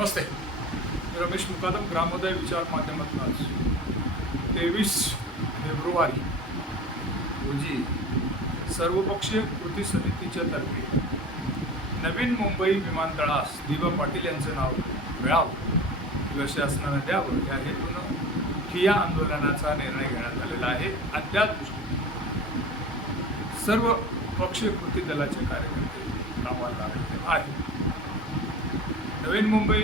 नमस्ते, मी रमेश मुकादम. ग्रामोदय विचार माध्यमातून आज 23 फेब्रुवारी रोजी सर्वपक्षीय कृती समितीच्या तर्फे नवीन मुंबई विमानतळास दिबा पाटील यांचं नाव मिळावं किंवा शासनानं द्यावं या हेतूनं ठिय्या आंदोलनाचा निर्णय घेण्यात आलेला आहे. आणि त्या दृष्टीने सर्व पक्षीय कृती दलाचे कार्यकर्ते कामाला लागले आहेत. नवीन मुंबई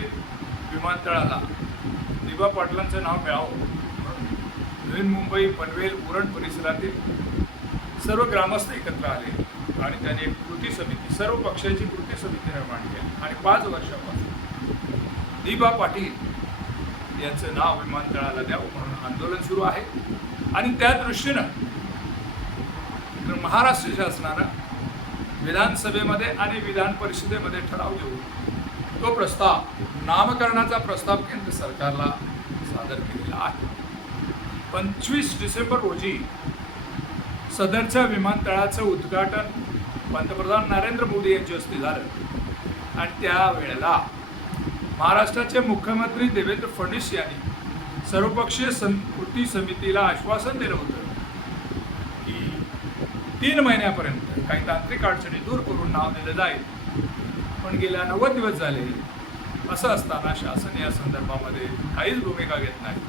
विमानतळाला दिबा पाटलांचं नाव मिळावं म्हणून नवीन मुंबई पनवेल उरण परिसरातील सर्व ग्रामस्थ एकत्र आले आणि त्यांनी एक कृती समिती, सर्व पक्षाची कृती समिती निर्माण केली आणि 5 वर्षापासून दिबा पाटील यांचं नाव विमानतळाला द्यावं म्हणून आंदोलन सुरू आहे. आणि त्या दृष्टीनं महाराष्ट्र शासनानं विधानसभेमध्ये आणि विधान परिषदेमध्ये ठराव घेऊन तो प्रस्ताव, नामकरणाचा प्रस्ताव केंद्र सरकारला सादर केलेला आहे. 25 डिसेंबर रोजी सदरच्या विमानतळाचं उद्घाटन पंतप्रधान नरेंद्र मोदी यांच्या हस्ते झालं आणि त्यावेळेला महाराष्ट्राचे मुख्यमंत्री देवेंद्र फडणवीस यांनी सर्वपक्षीय कृती समितीला आश्वासन दिलं होतं की 3 महिन्यापर्यंत काही तांत्रिक अडचणी दूर करून नाव दिलं जाईल. पण गेल्या 90 दिवस झाले. असं असताना शासन या संदर्भामध्ये काहीच भूमिका घेत नाही.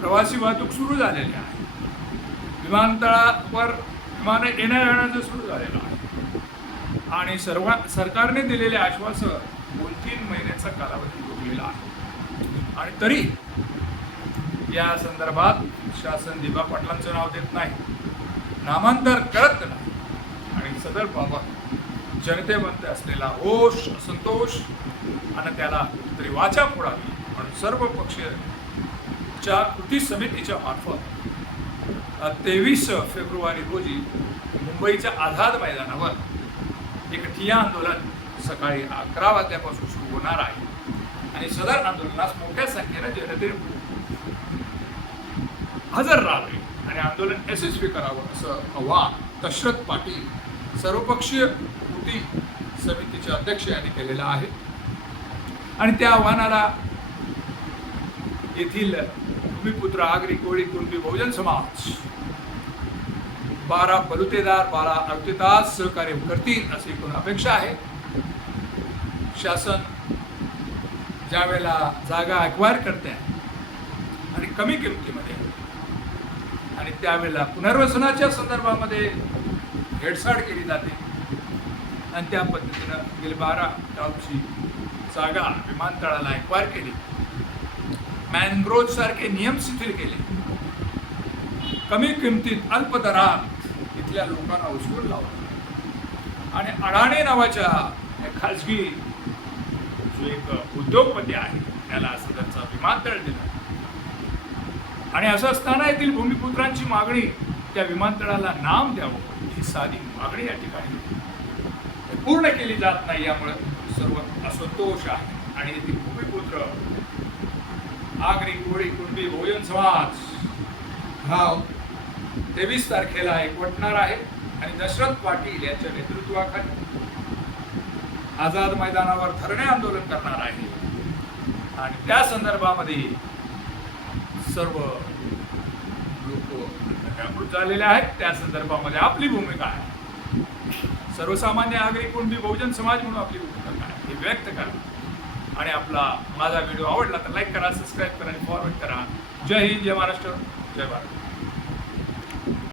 प्रवासी वाहतूक सुरू झालेली आहे. विमानतळावर विमानं येण्या जाण्याचं सुरू झालेलं आहे आणि सरकारने दिलेले आश्वासन 2-3 महिन्याचा कालावधी उरलेला आहे आणि तरी या संदर्भात शासन दिबा पाटलांचं नाव देत नाही, नामांतर करत नाही आणि सदर बाबत जनतेमध्ये असलेला रोष, असंतोष आणि त्याला तरी वाचा फोडावी म्हणून सर्व पक्षीच्या कृती समितीच्या मार्फत 23 फेब्रुवारी रोजी मुंबईच्या आझाद मैदानावर एक ठिय्या आंदोलन सकाळी 11 वाजल्यापासून सुरू होणार आहे. आणि सदर आंदोलनास मोठ्या संख्येने जनतेने हजर राहावे आणि आंदोलन यशस्वी करावं असं आवाहन दशरथ पाटील सर्वपक्षीय कृती समितीचे अध्यक्ष यांनी केलेलं आहे. आणि त्या आव्हानाला येथील भूमिपुत्र, आगरी, कोळी, कुणबी, बहुजन समाज 12 बलुतेदार, 12 अवतेदार सहकार्य करतील अशी एकूण अपेक्षा आहे. शासन ज्या वेळेला जागा अक्वायर करते आणि कमी किमतीमध्ये आणि त्यावेळेला पुनर्वसनाच्या संदर्भामध्ये हेडसाड केली जाते आणि त्या पद्धतीनं गेली 12 गावची जागा विमानतळाला एक्वायर केली. मॅनग्रोव्ह सारखे नियम शिथिल केले. कमी किमतीत अल्प दरात इथल्या लोकांना उचलून लावलं आणि अडाणी नावाच्या खाजगी जो एक उद्योगपती आहे त्याला सदरचा विमानतळ दिलं. आणि असं असताना येथील भूमिपुत्रांची मागणी त्या विमानतळाला नाम द्यावं ही साधी मागणी या ठिकाणी पूर्ण केली जात नाही. यामुळे सर्व असंतोष आहे आणि येथील भूमिपुत्र, आगरी, कोळी, कुणबी, बहुजन समाज हा 23 तारखेला एकवटणार आहे आणि दशरथ पाटील यांच्या नेतृत्वाखाली आझाद मैदानावर धरणे आंदोलन करणार आहे. आणि त्या संदर्भामध्ये सर्व लोक व्यापृत झालेले आहेत. त्या संदर्भामध्ये आपली भूमिका आहे. सर्वसामान्य आगरी, कुणबी, बहुजन समाज म्हणून आपली भूमिका काय हे व्यक्त करा. आणि माझा व्हिडिओ आवडला तर लाईक करा, सबस्क्राईब करा आणि फॉरवर्ड करा. जय हिंद, जय महाराष्ट्र, जय भारत.